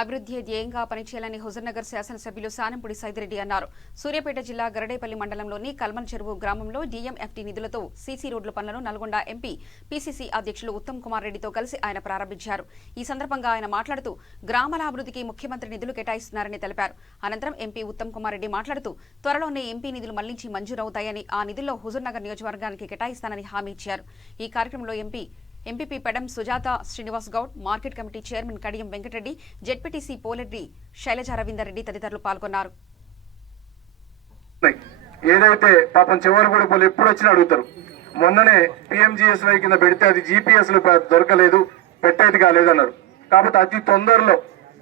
అభివృద్ధి ధ్యేయంగా పనిచేయాలని హుజూర్నగర్ శాసనసభ్యులు సానంపూడి సైదిరెడ్డి అన్నారు. సూర్యాపేట జిల్లా గరడేపల్లి మండలంలోని కల్మల్ చెరువు గ్రామంలో డీఎంఎఫ్టీ నిధులతో సీసీ రోడ్ల పనులను నల్గొండ ఎంపీ పీసీసీ అధ్యక్షులు ఉత్తమ్ కుమార్ రెడ్డితో కలిసి ఆయన ప్రారంభించారు. ఈ సందర్భంగా ఆయన మాట్లాడుతూ గ్రామాల అభివృద్ధికి ముఖ్యమంత్రి నిధులు కేటాయిస్తున్నారని తెలిపారు. అనంతరం ఎంపీ ఉత్తమ్ కుమార్ రెడ్డి మాట్లాడుతూ త్వరలోనే ఎంపీ నిధులు మళ్లించి మంజూరవుతాయని, ఆ నిధుల్లో హుజూర్నగర్ నియోజకవర్గానికి కేటాయిస్తానని హామీ ఇచ్చారు. ఈ కార్యక్రమంలో MPP Pedam Sujatha Srinivas Goud, market committee chairman Kadiyam Venkatareddy, ZPTC Poleddi Shailaja Ravinder Reddy తదితరులు పాల్గొన్నారు. ఏదైతే పాపం చివరి కూడా వాళ్ళు ఎప్పుడు వచ్చినా అడుగుతారు. మొన్ననే PMGSY కింద పెడితే అది GPS లో దొరకలేదు, పెట్టేది కాలేదన్నారు. కాబట్టి అతి తొందరలో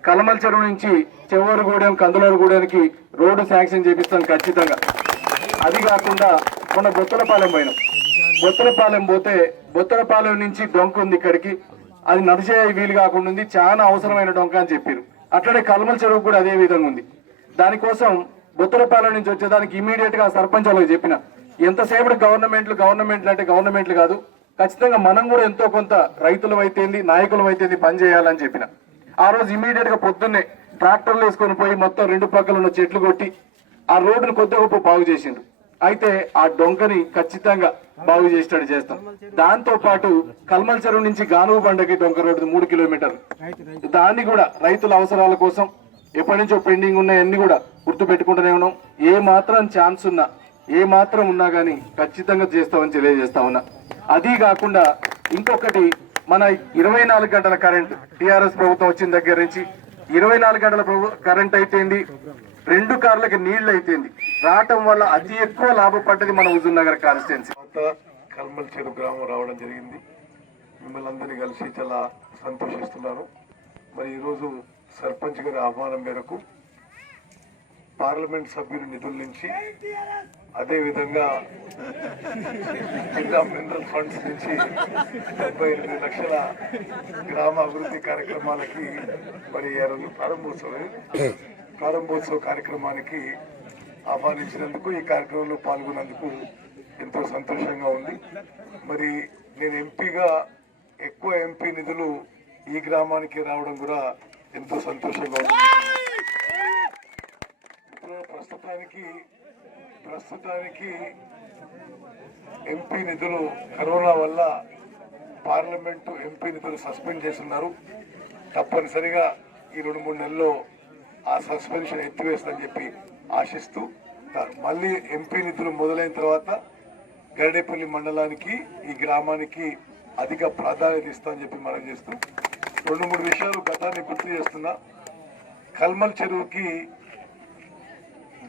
కల్మల్ చెరువు నుంచి చివరిగూడెం కందులూరుగూడెంకి రోడ్డు శాంక్షన్ చేపిస్తాను ఖచ్చితంగా. అది కాకుండా మొన్న బొత్తలపాలెం పోయినాం. బొత్తలపాలెం పోతే బొత్తలపాలెం నుంచి డొంక ఉంది ఇక్కడికి, అది నడిచే వీలు కాకుండా ఉంది, చాలా అవసరమైన డొంక అని చెప్పారు. అట్లనే కల్మల్ చెరువు కూడా అదే విధంగా ఉంది. దానికోసం బొత్తలపాలెం నుంచి వచ్చేదానికి ఇమీడియట్ గా సర్పంచ్ వాళ్ళకి చెప్పిన, ఎంతసేపటి గవర్నమెంట్లు అంటే గవర్నమెంట్లు కాదు, ఖచ్చితంగా మనం కూడా ఎంతో కొంత రైతులు అయితేంది నాయకులు అయితేంది పని చేయాలని చెప్పిన. ఆ రోజు ఇమీడియట్ గా పొద్దున్నే ట్రాక్టర్లు వేసుకొని పోయి మొత్తం రెండు పక్కల ఉన్న చెట్లు కొట్టి ఆ రోడ్డును కొద్దిగా గొప్ప బాగు చేసిండ్రు. అయితే ఆ డొంకని ఖచ్చితంగా బాగు చేసేటట్టు చేస్తాం. దాంతో పాటు కల్మల్ చెరువు నుంచి గానుగు బండకి డొంక రోడ్డు 3 కిలోమీటర్లు, దాన్ని కూడా రైతుల అవసరాల కోసం ఎప్పటి నుంచో పెండింగ్ ఉన్నాయన్నీ కూడా గుర్తు పెట్టుకుంటూనే ఉన్నాం. ఏ మాత్రం ఛాన్స్ ఉన్నా, ఏ మాత్రం ఉన్నా కానీ ఖచ్చితంగా చేస్తామని తెలియజేస్తా ఉన్నా. అది కాకుండా ఇంకొకటి, మన 24 గంటల కరెంట్ టీఆర్ఎస్ ప్రభుత్వం వచ్చిన దగ్గర నుంచి 24 గంటల కరెంట్ అయితేంది, 2 కార్లకి నీళ్లు అయితేంది రావటం వల్ల అతి ఎక్కువ లాభపడ్డది మన హుజూర్నగర్ కాన్స్టిట్యున్సీ. కల్మల్ చెరువు గ్రామం రావడం జరిగింది. మిమ్మల్ని అందరినీ కలిసి చాలా సంతోషిస్తున్నాను. మరి ఈరోజు సర్పంచ్ గారి ఆహ్వానం మేరకు పార్లమెంట్ సభ్యుల నిధుల నుంచి, అదేవిధంగా జిల్లా మినరల్ ఫండ్స్ నుంచి 78 లక్షల గ్రామ అభివృద్ధి కార్యక్రమాలకి మరి ప్రారంభోత్సవ కార్యక్రమానికి ఆహ్వానించినందుకు, ఈ కార్యక్రమంలో పాల్గొన్నందుకు ఎంతో సంతోషంగా ఉంది. మరి నేను ఎంపీగా ఎక్కువ ఎంపీ నిధులు ఈ గ్రామానికి రావడం కూడా ఎంతో సంతోషంగా ఉంది. ప్రస్తుతానికి ఎంపీ నిధులు కరోనా వల్ల పార్లమెంటు ఎంపీ నిధులు సస్పెండ్ చేస్తున్నారు. తప్పనిసరిగా ఈ 2-3 నెలల్లో ఆ సస్పెన్షన్ ఎత్తివేస్తుందని చెప్పి ఆశిస్తూ, మళ్ళీ ఎంపీ నిధులు మొదలైన తర్వాత గరడేపల్లి మండలానికి, ఈ గ్రామానికి అధిక ప్రాధాన్యత ఇస్తామని చెప్పి మనం చేస్తూ 2-3 విషయాలు గతాన్ని గుర్తు చేస్తున్నా. కల్మల్ చెరువుకి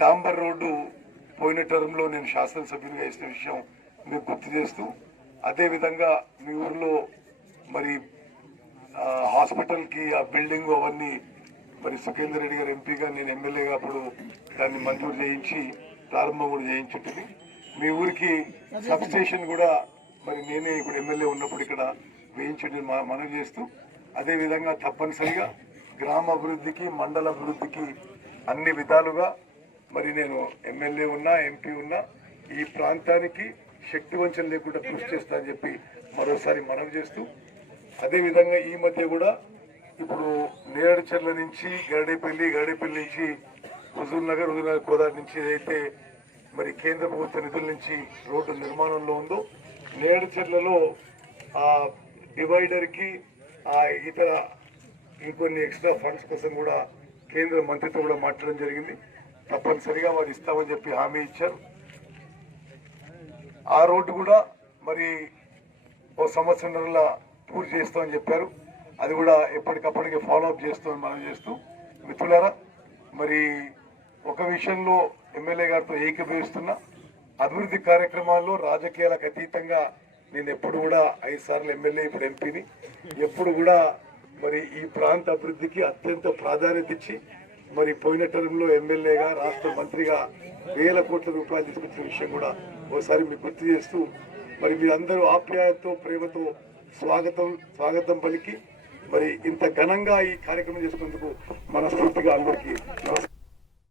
డాంబర్ రోడ్డు పోయిన టర్మ్లో నేను శాసనసభ్యునిగా ఇచ్చిన విషయం మీకు గుర్తు చేస్తూ, అదేవిధంగా మీ ఊర్లో మరి హాస్పిటల్కి ఆ బిల్డింగ్ అవన్నీ మరి సుఖేందర్ రెడ్డి గారు ఎంపీగా, నేను ఎమ్మెల్యేగా అప్పుడు దాన్ని మంజూరు చేయించి ప్రారంభం కూడా చేయించుంటుంది. మీ ఊరికి సబ్ స్టేషన్ కూడా మరి నేనే ఇప్పుడు ఎమ్మెల్యే ఉన్నప్పుడు ఇక్కడ వేయించడం మనవి చేస్తూ, అదేవిధంగా తప్పనిసరిగా గ్రామ అభివృద్ధికి, మండల అభివృద్ధికి అన్ని విధాలుగా మరి నేను ఎమ్మెల్యే ఉన్నా, ఎంపీ ఉన్నా ఈ ప్రాంతానికి శక్తి వంచన లేకుండా కృషి చేస్తా అని చెప్పి మరోసారి మనవి చేస్తూ, అదేవిధంగా ఈ మధ్య కూడా ఇప్పుడు నేరేడుచర్ల నుంచి గరడేపల్లి నుంచి హుజూర్నగర్ కోదాడ నుంచి ఏదైతే మరి కేంద్ర ప్రభుత్వ నిధుల నుంచి రోడ్డు నిర్మాణంలో ఉందో, నేరేడుచర్లలో ఆ డివైడర్కి ఇతర ఇంకొన్ని ఎక్స్ట్రా ఫండ్స్ కోసం కూడా కేంద్ర మంత్రితో కూడా మాట్లాడడం జరిగింది. తప్పనిసరిగా వారు ఇస్తామని చెప్పి హామీ ఇచ్చారు. ఆ రోడ్డు కూడా మరి 1 సంవత్సరంలో పూర్తి చేస్తామని చెప్పారు. అది కూడా ఎప్పటికప్పటికి ఫాలోఅప్ చేస్తామని మనం చేస్తూ, మిత్రులారా మరి ఒక విషయంలో ఎమ్మెల్యే గారితో ఏకీభవిస్తున్నా, అభివృద్ధి కార్యక్రమాల్లో రాజకీయాలకు అతీతంగా నేను ఎప్పుడు కూడా 5 సార్లు ఎమ్మెల్యే, ఇప్పుడు ఎంపీని, ఎప్పుడు కూడా మరి ఈ ప్రాంత అభివృద్ధికి అత్యంత ప్రాధాన్యత ఇచ్చి మరి పోయిన టర్మ్లో ఎమ్మెల్యేగా, రాష్ట్ర మంత్రిగా వేల కోట్ల రూపాయలు తీసుకొచ్చిన విషయం కూడా ఒకసారి మీకు గుర్తు చేస్తూ, మరి మీరందరూ ఆప్యాయతతో, ప్రేమతో స్వాగతం పలికి మరి ఇంత ఘనంగా ఈ కార్యక్రమం చేసుకున్నందుకు మనస్ఫూర్తిగా అందరికీ నమస్కారం.